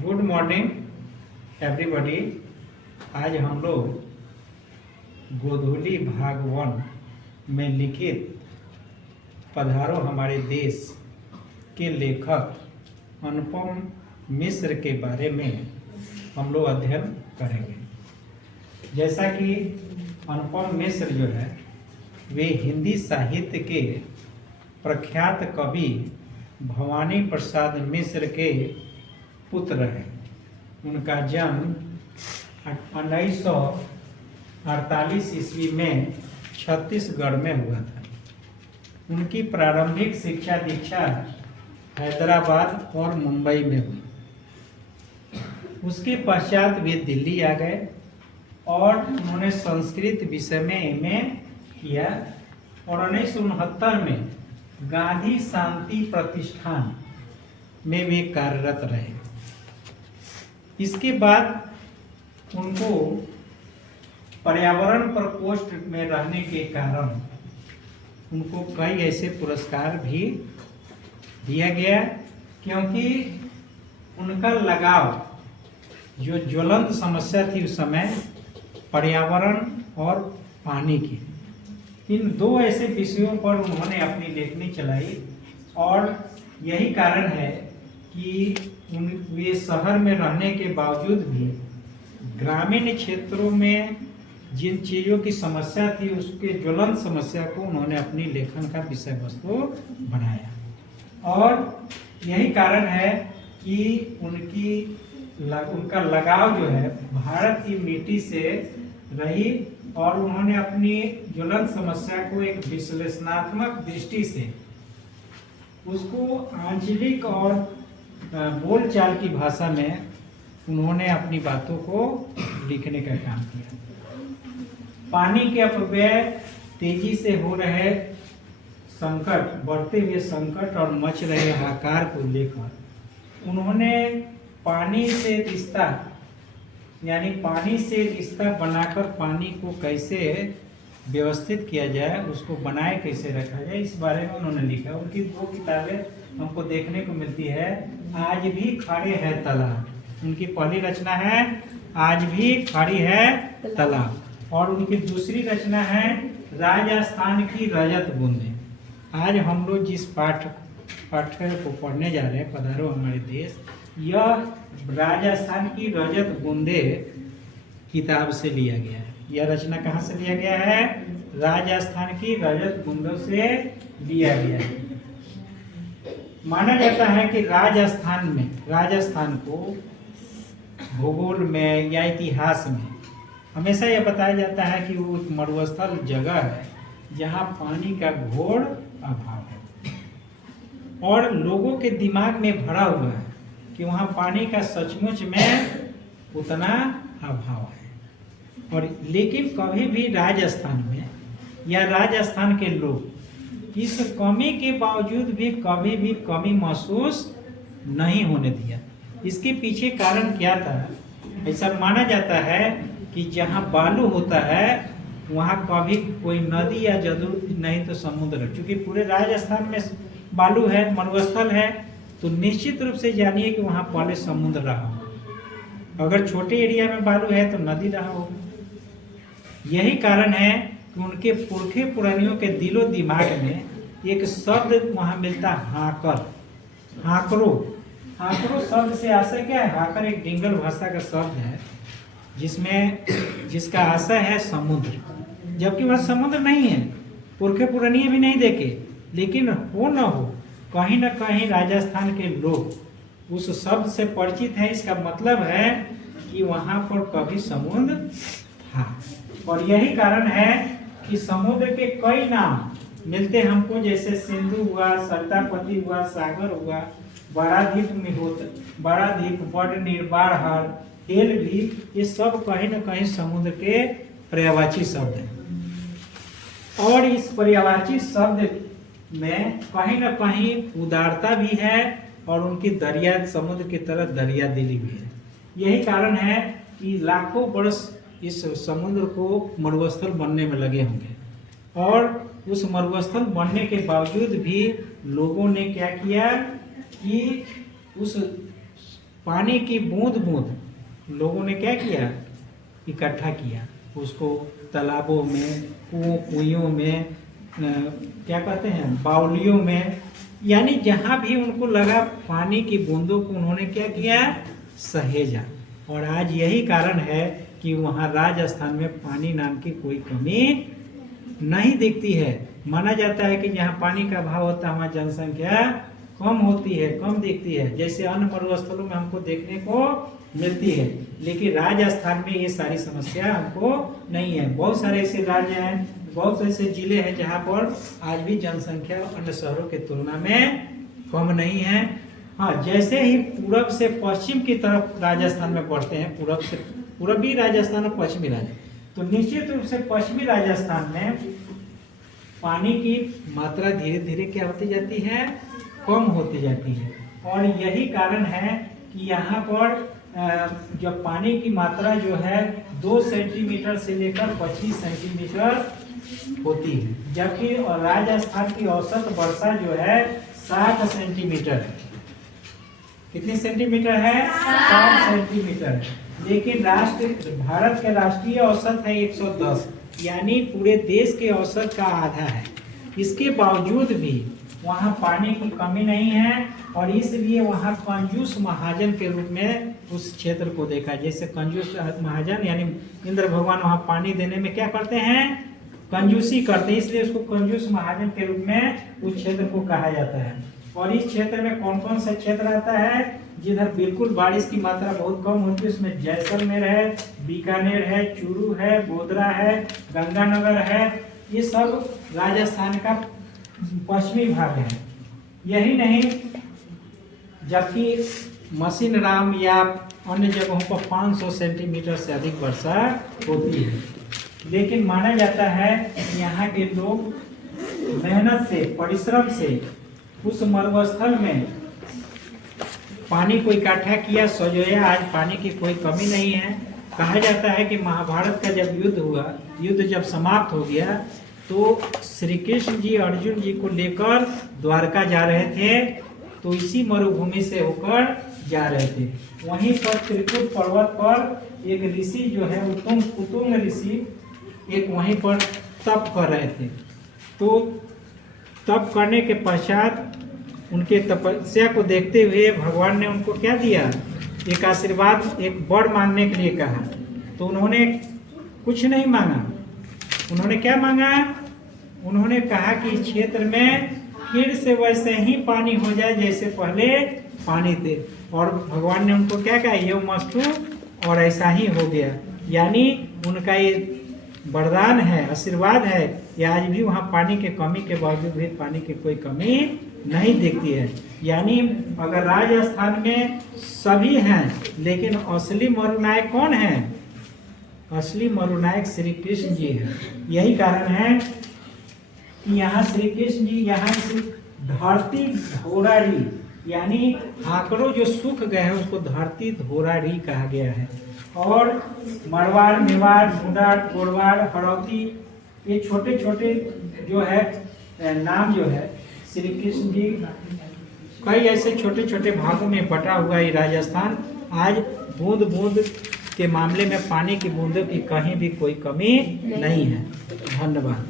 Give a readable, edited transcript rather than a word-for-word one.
Good morning everybody. आज हम लोग गोधूली भाग 1 में लिखित पधारो हमारे देश के लेखक अनुपम मिश्र के बारे में हम लोग अध्ययन करेंगे। जैसा कि अनुपम मिश्र जो है वे हिंदी साहित्य के प्रख्यात कवि भवानी प्रसाद मिश्र के पुत्र हैं। उनका जन्म 1948 ईस्वी में छत्तीसगढ़ में हुआ था। उनकी प्रारंभिक शिक्षा दीक्षा हैदराबाद और मुंबई में हुई। उसके पश्चात वे दिल्ली आ गए और उन्होंने संस्कृत विषय में एमए किया और 1969 में गांधी शांति प्रतिष्ठान में वे कार्यरत रहे। इसके बाद उनको पर्यावरण प्रकोष्ठ में रहने के कारण उनको कई ऐसे पुरस्कार भी दिया गया, क्योंकि उनका लगाव जो ज्वलंत समस्या थी उस समय पर्यावरण और पानी की, इन दो ऐसे विषयों पर उन्होंने अपनी लेखनी चलाई। और यही कारण है कि वे शहर में रहने के बावजूद भी ग्रामीण क्षेत्रों में जिन चीज़ों की समस्या थी उसके ज्वलंत समस्या को उन्होंने अपनी लेखन का विषय वस्तु बनाया। और यही कारण है कि उनका लगाव जो है भारत की मिट्टी से रही और उन्होंने अपनी ज्वलंत समस्या को एक विश्लेषणात्मक दृष्टि से उसको आंचलिक और बोलचाल की भाषा में उन्होंने अपनी बातों को लिखने का काम किया। पानी के अपव्यय, तेजी से हो रहे संकट, बढ़ते हुए संकट और मच रहे हाहाकार को लेकर उन्होंने पानी से रिश्ता यानी पानी से रिश्ता बनाकर पानी को कैसे व्यवस्थित किया जाए, उसको बनाए कैसे रखा जाए, इस बारे में उन्होंने लिखा। उनकी दो किताबें हमको देखने को मिलती है। आज भी खड़े है तालाब, उनकी पहली रचना है आज भी खड़ी है तालाब, और उनकी दूसरी रचना है राजस्थान की रजत बूंदें। आज हम लोग जिस पाठ को पढ़ने जा रहे हैं, पधारो हमारे देश, यह राजस्थान की रजत बूंदें किताब से लिया गया है। यह रचना कहाँ से लिया गया है? राजस्थान की रजत बूंदों से लिया गया है। माना जाता है कि राजस्थान को भूगोल में या इतिहास में हमेशा यह बताया जाता है कि वो एक मरुस्थल जगह है जहाँ पानी का घोर अभाव है और लोगों के दिमाग में भरा हुआ है कि वहाँ पानी का सचमुच में उतना अभाव है। और लेकिन कभी भी राजस्थान में या राजस्थान के लोग इस कमी के बावजूद भी कभी भी कमी महसूस नहीं होने दिया। इसके पीछे कारण क्या था? ऐसा माना जाता है कि जहाँ बालू होता है वहाँ कभी कोई नदी या जरूर नहीं तो समुद्र, क्योंकि पूरे राजस्थान में बालू है, मरुस्थल है, तो निश्चित रूप से जानिए कि वहाँ पहले समुद्र रहा होगा। अगर छोटे एरिया में बालू है तो नदी रहा होगा। यही कारण है कि उनके पुरखे पुरानियों के दिलो दिमाग में एक शब्द वहाँ मिलता है, हाकरो शब्द से आशय क्या है? हाकर एक डिंगल भाषा का शब्द है जिसका आशय है समुद्र, जबकि वह समुद्र नहीं है, पुरखे पुरानिये भी नहीं देखे, लेकिन हो न हो कहीं न कहीं राजस्थान के लोग उस शब्द से परिचित हैं। इसका मतलब है कि वहाँ पर कभी समुद्र था। और यही कारण है कि समुद्र के कई नाम मिलते हमको, जैसे सिंधु हुआ, सरतापति हुआ, सागर हुआ, बड़ाद्वीप, बड़ निर्बार हर, तेल भी, ये सब कहीं न कहीं समुद्र के पर्यायवाची शब्द हैं। और इस पर्यायवाची शब्द में कहीं न कहीं उदारता भी है और उनकी दरिया समुद्र की तरह दरिया दिली भी है। यही कारण है कि लाखों वर्ष इस समुद्र को मरुस्थल बनने में लगे होंगे और उस मरुस्थल बनने के बावजूद भी लोगों ने क्या किया कि उस पानी की बूंद बूंद लोगों ने क्या किया, इकट्ठा किया उसको तालाबों में, कुइयों में, क्या कहते हैं, बावलियों में, यानी जहाँ भी उनको लगा पानी की बूंदों को उन्होंने क्या किया, सहेजा। और आज यही कारण है कि वहाँ राजस्थान में पानी नाम की कोई कमी नहीं दिखती है। माना जाता है कि जहाँ पानी का अभाव होता है वहाँ जनसंख्या कम होती है, कम दिखती है, जैसे अन्य मरुस्थलों में हमको देखने को मिलती है। लेकिन राजस्थान में ये सारी समस्या हमको नहीं है। बहुत सारे ऐसे राज्य हैं, बहुत से ऐसे जिले हैं जहाँ पर आज भी जनसंख्या अन्य शहरों की तुलना में कम नहीं है। हाँ, जैसे ही पूरब से पश्चिम की तरफ राजस्थान में बढ़ते हैं, पूरब से पूर्वी राजस्थान और पश्चिमी राजस्थान, तो निश्चित रूप से पश्चिमी राजस्थान में पानी की मात्रा धीरे धीरे क्या होती जाती है, कम होती जाती है। और यही कारण है कि यहाँ पर जब पानी की मात्रा जो है 2 सेंटीमीटर से लेकर 25 सेंटीमीटर होती है, जबकि राजस्थान की औसत वर्षा जो है 60 सेंटीमीटर है। कितनी सेंटीमीटर है, 60 सेंटीमीटर है। लेकिन भारत के राष्ट्रीय औसत है 110, यानी पूरे देश के औसत का आधा है। इसके बावजूद भी वहाँ पानी की कमी नहीं है, और इसलिए वहाँ कंजूस महाजन के रूप में उस क्षेत्र को देखा। जैसे कंजूस महाजन यानी इंद्र भगवान वहाँ पानी देने में क्या करते हैं, कंजूसी करते हैं, इसलिए उसको कंजूस महाजन के रूप में उस क्षेत्र को कहा जाता है। और इस क्षेत्र में कौन कौन सा क्षेत्र आता है, जिधर बिल्कुल बारिश की मात्रा बहुत कम होती है, उसमें जैसलमेर है, बीकानेर है, चूरू है, गोधरा है, गंगानगर है, ये सब राजस्थान का पश्चिमी भाग है। यही नहीं, जबकि मशीनराम या अन्य जगहों पर 500 सेंटीमीटर से अधिक वर्षा होती है। लेकिन माना जाता है कि यहाँ के लोग मेहनत से, परिश्रम से उस मरुस्थल में पानी को इकट्ठा किया, सजोया। आज पानी की कोई कमी नहीं है। कहा जाता है कि महाभारत का जब युद्ध हुआ, युद्ध जब समाप्त हो गया, तो श्री कृष्ण जी अर्जुन जी को लेकर द्वारका जा रहे थे, तो इसी मरुभूमि से होकर जा रहे थे। वहीं पर त्रिकुट पर्वत पर एक ऋषि जो है उत्तुंग ऋषि, एक वहीं पर तप कर रहे थे। तो तप करने के पश्चात उनके तपस्या को देखते हुए भगवान ने उनको क्या दिया, एक आशीर्वाद, एक वर मांगने के लिए कहा। तो उन्होंने कुछ नहीं मांगा, उन्होंने क्या मांगा, उन्होंने कहा कि इस क्षेत्र में फिर से वैसे ही पानी हो जाए जैसे पहले पानी थे। और भगवान ने उनको क्या कहा, ये मस्तु, और ऐसा ही हो गया। यानी उनका ये वरदान है, आशीर्वाद है कि आज भी वहाँ पानी के कमी के बावजूद भी पानी की कोई कमी नहीं दिखती है। यानी अगर राजस्थान में सभी हैं, लेकिन असली मरुनायक कौन है, असली मरुनायक श्री कृष्ण जी हैं। यही कारण है कि यहाँ श्री कृष्ण जी यहाँ धरती धोराड़ी, यानी आंकड़ों जो सूख गए हैं उसको धरती धोराड़ी कहा गया है। और मरवाड़, मेवाड़, ढूंढाड़, कोरवाड़, हड़ौती, ये छोटे छोटे जो है नाम जो है श्री कृष्ण जी, कई ऐसे छोटे छोटे भागों में बटा हुआ है राजस्थान। आज बूंद बूंद के मामले में पानी की बूंदों की कहीं भी कोई कमी नहीं है। धन्यवाद।